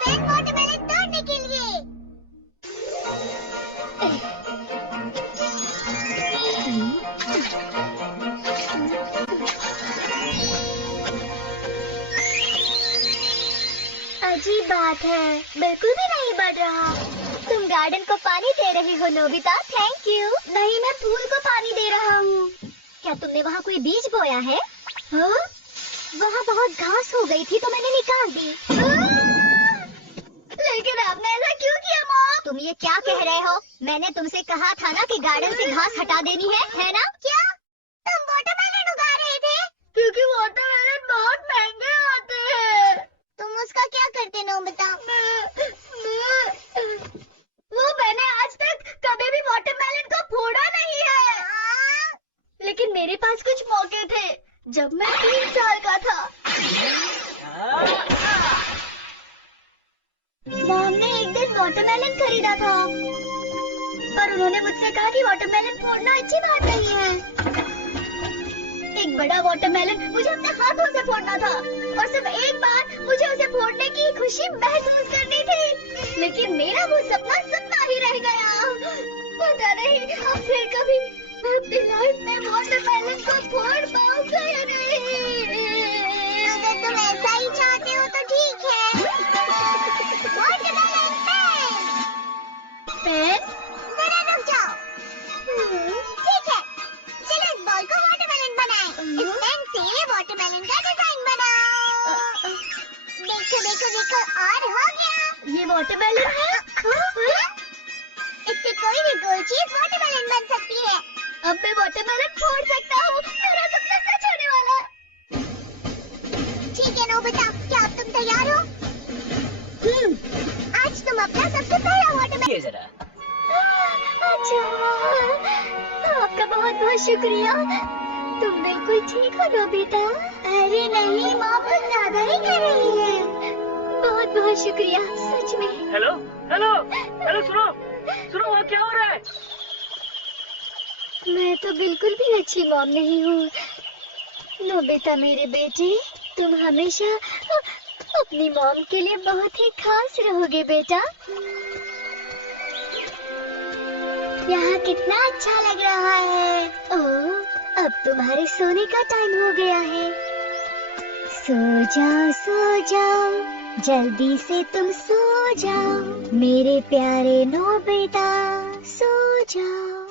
Pen watermelon तोड़ने के लिए। अजीब बात है, बिल्कुल भी नहीं बढ़ रहा। तुम गार्डन को पानी दे रहे हो नोबिता? Thank you. नहीं, मैं फूल को पानी दे रहा हूँ। क्या तुमने वहाँ कोई बीज बोया है? हाँ? वहाँ बहुत घास हो गई थी तो मैंने निकाल दी। लेकिन आपने ऐसा क्यों किया मॉम? तुम ये क्या कह रहे हो? मैंने तुमसे कहा था ना कि गार्डन से घास हटा देनी है ना? क्या तुम वाटरमेलन उगा रहे थे? क्योंकि वाटरमेलन बहुत महंगे होते हैं। तुम उसका क्या करते नोबिता? वो मैंने आज तक कभी भी वाटरमेलन को फोड़ा नहीं है। लेकिन मेरे पास कुछ मौके थे जब मैं 3 साल का था। मॉम ने एक दिन वाटरमेलन खरीदा था, पर उन्होंने मुझसे कहा कि वाटरमेलन फोड़ना अच्छी बात नहीं है। एक बड़ा वाटरमेलन मुझे अपने हाथों से फोड़ना था और सिर्फ एक बार मुझे उसे फोड़ने की खुशी महसूस करनी थी। लेकिन मेरा वो सपना सपना ही रह गया। पता नहीं अब फिर कभी मैं अपनी लाइफ में वाटरमेलन को फोड़ पाऊंगा या नहीं। अगर तुम ऐसा ही चाहते हो तो ठीक है। Watermelon pen. जरा रुक जाओ। ठीक है, चलो इस बॉल को वाटरमेलन बनाएं। इस पेन से वाटरमेलन का डिजाइन बनाओ। देखो देखो देखो, और हो गया। ये वाटरमेलन है? इससे कोई भी गोल चीज वाटरमेलन बन सकती है। अब मैं वाटरमेलन फोड़ सकता हूँ। मेरा सपना सच होने वाला। ठीक है नोबिता, क्या अब तुम तैयार हो? आज तुम अपना सबसे पहला वाटरमेलन। जरा अच्छा, आपका बहुत बहुत शुक्रिया। तुम बिल्कुल ठीक हो नोबिता। अरे नहीं, माँ कुछ ज्यादा ही कर रही है। बहुत बहुत शुक्रिया, सच में। हेलो हेलो हेलो, सुनो सुनो, वहाँ क्या हो रहा है? मैं तो बिल्कुल भी अच्छी मॉम नहीं हूँ नोबिता मेरे बेटे। तुम हमेशा अपनी मॉम के लिए बहुत ही खास रहोगे बेटा। यहाँ कितना अच्छा लग रहा है। ओह, अब तुम्हारे सोने का टाइम हो गया है। सो जाओ, जल्दी से तुम सो जाओ मेरे प्यारे नोबिता। सो जाओ,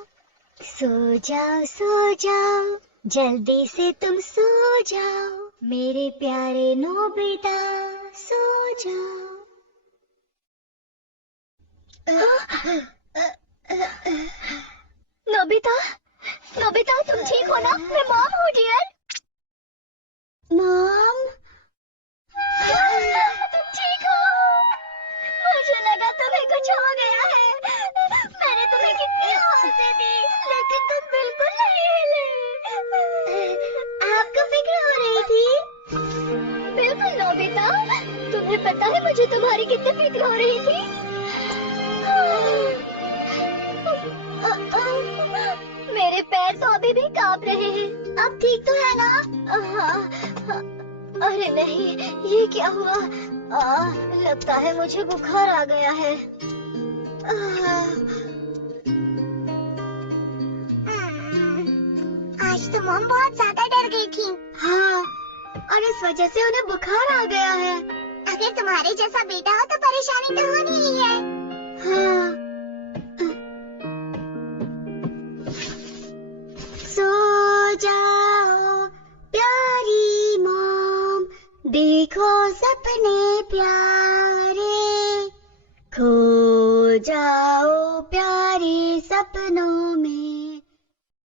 सो जाओ, जल्दी से तुम सो जाओ मेरे प्यारे नोबिता। सो जाओ। नोबिता, नोबिता तुम ठीक हो ना? मैं मॉम हूँ डियर। मॉम, तुम ठीक हो? मुझे लगा तुम्हें कुछ हो गया है। मैंने तुम्हें कितनी आवाज़ें दी, लेकिन तुम बिल्कुल नहीं हिले। आपको फिक्र हो रही थी? बिल्कुल नोबिता, तुम्हें पता है मुझे तुम्हारी कितनी फिक्र हो रही थी। मेरे पैर तो अभी भी कांप रहे हैं। अब ठीक तो है ना? हाँ। अरे नहीं, ये क्या हुआ? लगता है मुझे बुखार आ गया है। आज तो मॉम बहुत ज्यादा डर गई थी। हाँ, और इस वजह से उन्हें बुखार आ गया है। अगर तुम्हारे जैसा बेटा हो तो परेशानी तो होनी ही है। हाँ। सो जाओ प्यारी मॉम, देखो सपने प्यारे, खो